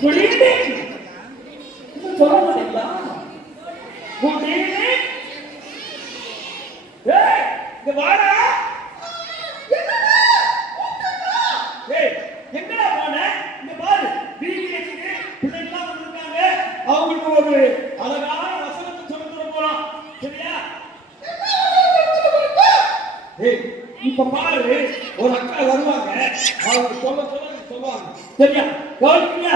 Good evening. சொல்ல மாட்டீங்களா? Good evening. ஏய் இங்க வாடா. ஏய் எங்கடா போன? இங்க பாரு, பிபிஎஸ்க்கு பிள்ளைங்கலாம் வந்திருக்காங்க. அவங்களுக்கு ஒரு அழகான வசனத்தை சொல்லித் தர போறோம். சரியா? ஏய் இப்ப பாரு, ஒரு அக்கா வருவாங்க, அவங்க சொல்லுவாங்க. சரியா? கவனிக்கீங்க.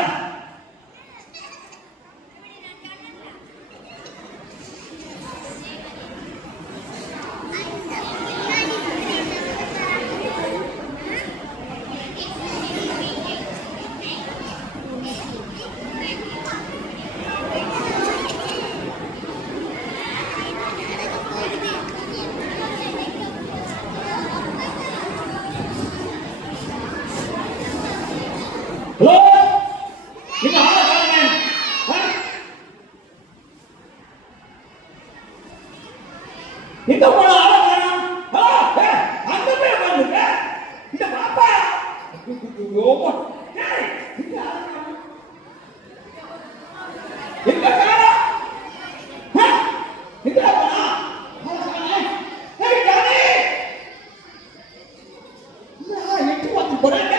ஹலோ, நீங்க ஆளை பாருங்க. எங்க போன ஆளை காணோம்? அங்க போய் உட்கார்ந்துருக்க. இந்த பாப்பா எங்க ஆளை காணோம்? எங்க காணோம்? எங்க போனா? எட்டு பார்த்து போறாங்க.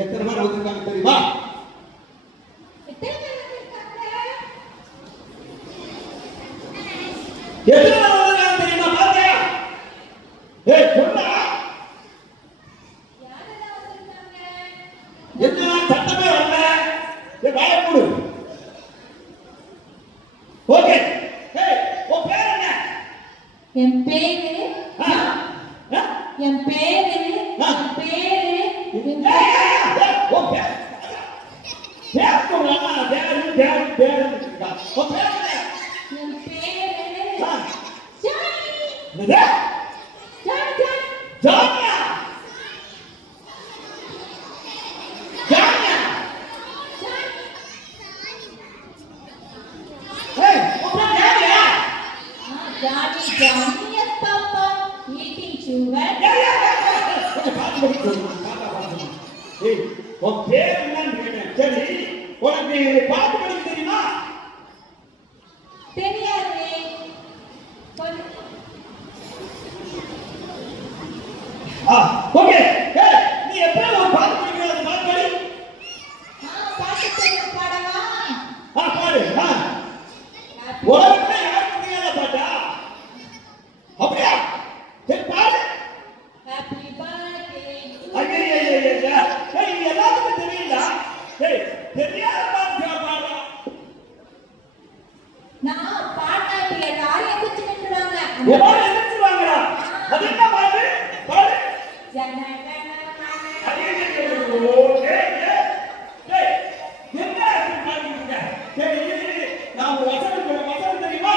எத்தனை பேர் வந்திருக்காங்க தெரியுமா? எத்தனை பேர் வந்திருக்காங்க தெரியுமா? பாத்தியா? ஏய் சொன்னா என்ன சத்தமே வரல. ஏய் வாய மூடு. ஓகே. ஏய் உன் பேர் என்ன? என் பேரு என் பேரு உனக்கு பாட்டு படிக்க தெரியுமா? தெரியாது. ஓகே. நீ எப்ப ஒரு பாட்டு படிக்கிற? அந்த பாட்டு பாடு. பாட்டு தெரியும். பாடவா? பாடு. உலகத்துல யாருக்கு தெரியாத பாட்டா? அப்படியா? சரி பாடு. Happy birthday. ஐயா எல்லாத்துக்கும் தெரியுதா? தெரியாத பாட்டு பாடுறா. நான் பாட்டா எல்லாரும் எந்திரிச்சு நின்றுவாங்க. எல்லாரும் எந்திரிச்சுவாங்களா? அது என்ன பாட்டு? பாடு. நான் வசனம் தெரியுமா?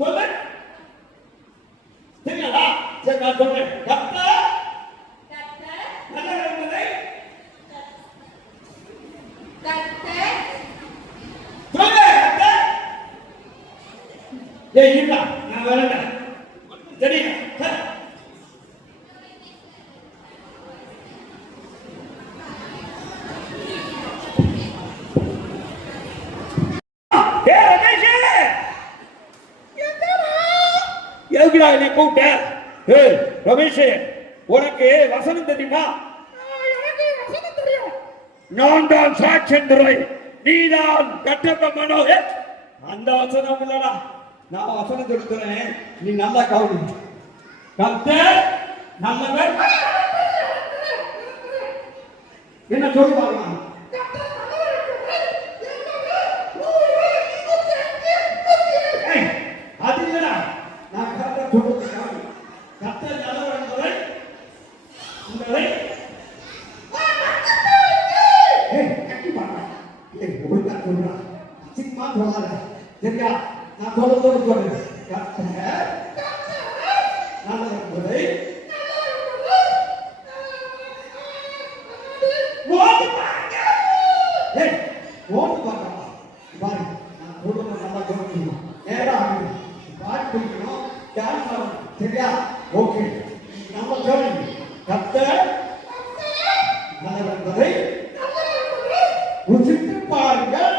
சொல்லு. தெரியாதா? சரி நான் சொல்றேன். இல்ல நான் வரேன். சரியா? எதுக்குடா என்னை கூப்பிட்ட? ரமேஷ், உனக்கு வசனம் தெரியுமா? நான் தான் சாட்சன் துரை, நீதான் கட்டப்ப மனோ. அந்த வசனம் இல்லடா, நான் வசனம் சொல்லுறேன், நீ நல்லா கவனி. கர்த்தர் நல்லவர். என்ன சொல்லி பார்க்கலாம்? அது இல்லடா, நான் கர்த்தர் சொல்றது கவனி. கர்த்தர் நல்லவர் என்பதை உங்களை கட்டி பார்க்கலாம். சொல்றா சினிமா சொல்லாத. சரியா? நான் சொல்றது சொல்றேன். கர்த்தர் நல்லவர் என்பதை ஓடி பாருங்க. ஏய், ஓடி பாருங்க. பாருங்க, நான் சொல்றது நல்லா கவனிக்கணும். நேரா பாட்டு குடிக்கணும், டான்ஸ் ஆடணும். சரியா? ஓகே, நம்ம கவனிங்க. கர்த்தர் நல்லவர் என்பதை ருசித்து பாருங்கள்.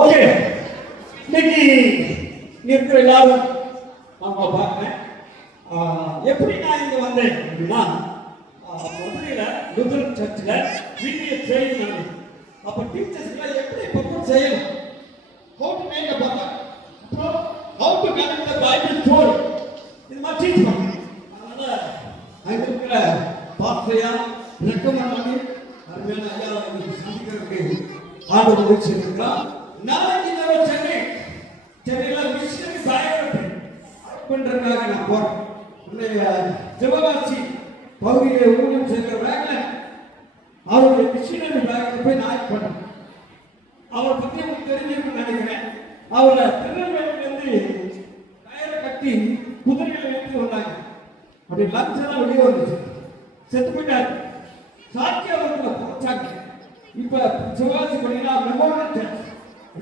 ஓகே, இன்னைக்கு இருக்கிற எல்லாரும் நம்ம பார்க்கிறேன். எப்படி நான் இங்க வந்தேன் அப்படின்னா, மதுரையில லுதரன் சர்ச்சில் வீடியோ ட்ரைனிங் நடந்தது. அப்போ டீச்சர்ஸ்லாம் எப்படி பர்ஃபார்ம் செய்யணும், how to make a puppet, அப்புறம் how to connect the Bible story, இது மாதிரி டீச் பண்ணேன். அதனால அங்க இருக்கிற பாஸ்டரையா ரெக்கமெண்ட் பண்ணி அருமையான ஐயா சந்திக்கிறதுக்கு ஆர்டர் வச்சிருக்கிறான். நாளைக்கு நான் சென்னையில மிஷனரி பயோகிராஃபி பண்றதுக்காக நான் போறேன். சிவகாசி பகுதியில் ஊழியம் செய்கிற வேலை அவருடைய மிஷனரி பயோகிராஃபி நான் பண்ணேன். அவரை பற்றி உங்களுக்கு தெரிஞ்சிருக்குன்னு நினைக்கிறேன். அவரை திருநெல்வேலி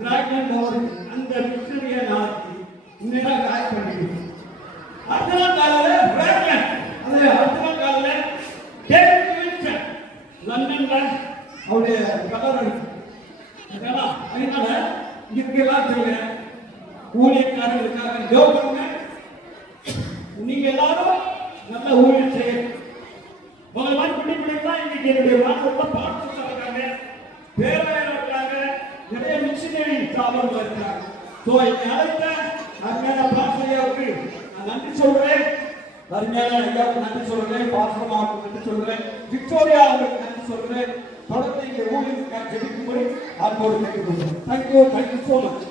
டிராகன் டோர் அந்த மிஷினரியை நான் இன்னும் காய் பண்ணிடுவேன். அடுத்த நாள் காலையில டிராகன் அது அடுத்த நாள் காலையில டேவிட் வில்சன் லண்டன்ல அவருடைய கலர் அதனால இங்க எல்லாம் சொல்லுங்க ஊழியக்காரர்களுக்காக ஜெபம் பண்ணுங்க. நீங்க எல்லாரும் நல்ல ஊழியம் செய்யணும். உங்களை மாதிரி குட்டி பிள்ளைங்களாம் இன்னைக்கு என்னுடைய வாழ்க்கையில பாட்டு இருக்காங்க, பேரையர் இருக்காங்க, நிறைய மிஷினரி ஸ்தாபனங்கள் இருக்காங்க. ஸோ என்னை அழைத்த அருமையான பாஸ்டருக்கு நான் நன்றி சொல்றேன். அருமையான ஐயாவுக்கு நன்றி சொல்றேன், பாஸ்டமாவுக்கு நன்றி சொல்றேன், விக்டோரியா அவங்களுக்கு நன்றி சொல்றேன். தொடர்ந்து இங்கே ஊழியர்களுக்காக ஜெபிக்கும்படி அன்போடு கேட்டுக்கொள்கிறேன். Thank you so much.